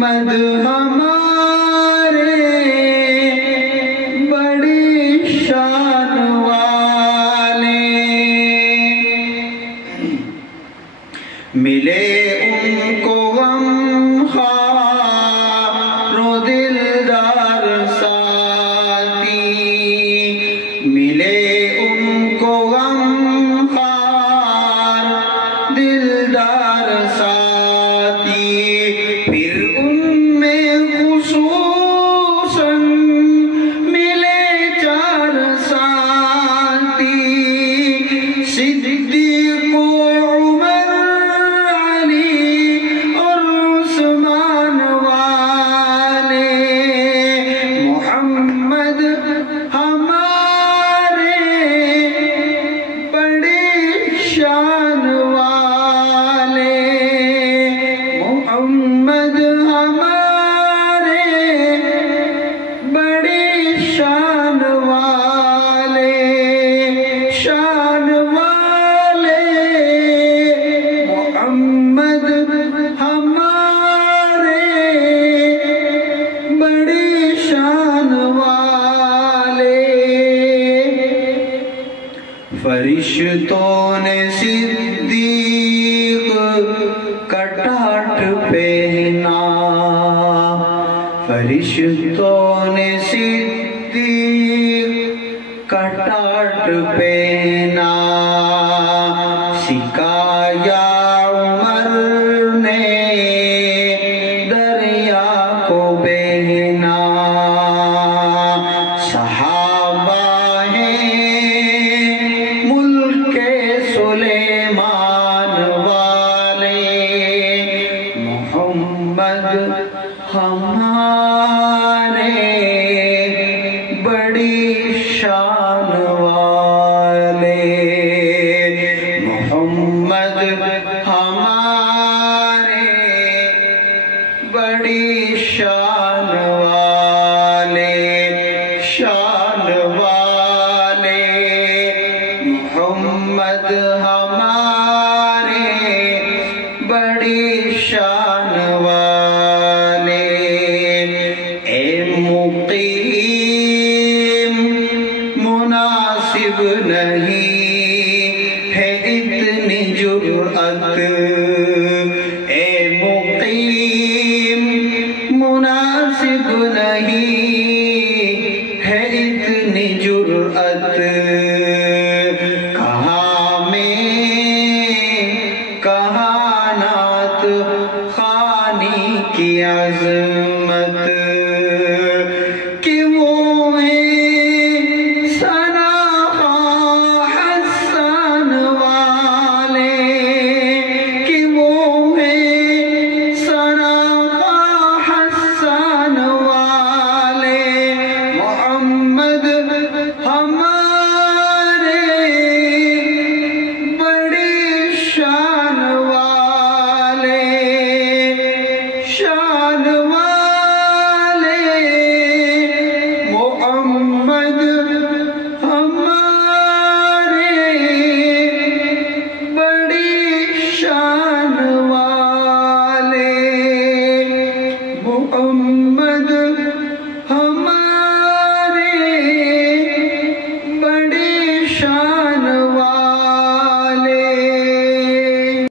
محمد ہمارے بڑی شان والے، ملے ان کو غم خوار و دلدار ساتھی، ملے ان کو غم خوار دلدار ساتھی، پھر ان میں خصوصاً ملے چار ساتھی، صدیق و عمر علی اور عثمان والے، محمد ہمارے بڑی شان والے، محمد ہمارے بڑی شان والے، شان والے، محمد ہمارے بڑی شان والے، فرشتوں نے صدیق کا ٹاٹ پہنا، فرشتوں نے صدیق کا ٹاٹ پہنا، سکھایا عمر نے دریا کو بہنا، صحابہ ہیں ملک سلیمان والے، محمد ہمارے بڑی شان والے، محمد ہمارے بڑی شان والے، شان والے، محمد ہمارے بڑی شان والے، اے مقیم مناسب نہیں ہے اتنی جرأت، اے مقیم مناسب نہیں ہے اتنی جرأت، کہاں میں کہانات خوانی کی عظمت، کہ وہ ہیں ثناء حسان والے، کہ وہ ہیں ثناء حسان والے، محمد ہمارے بڑی شان والے، شان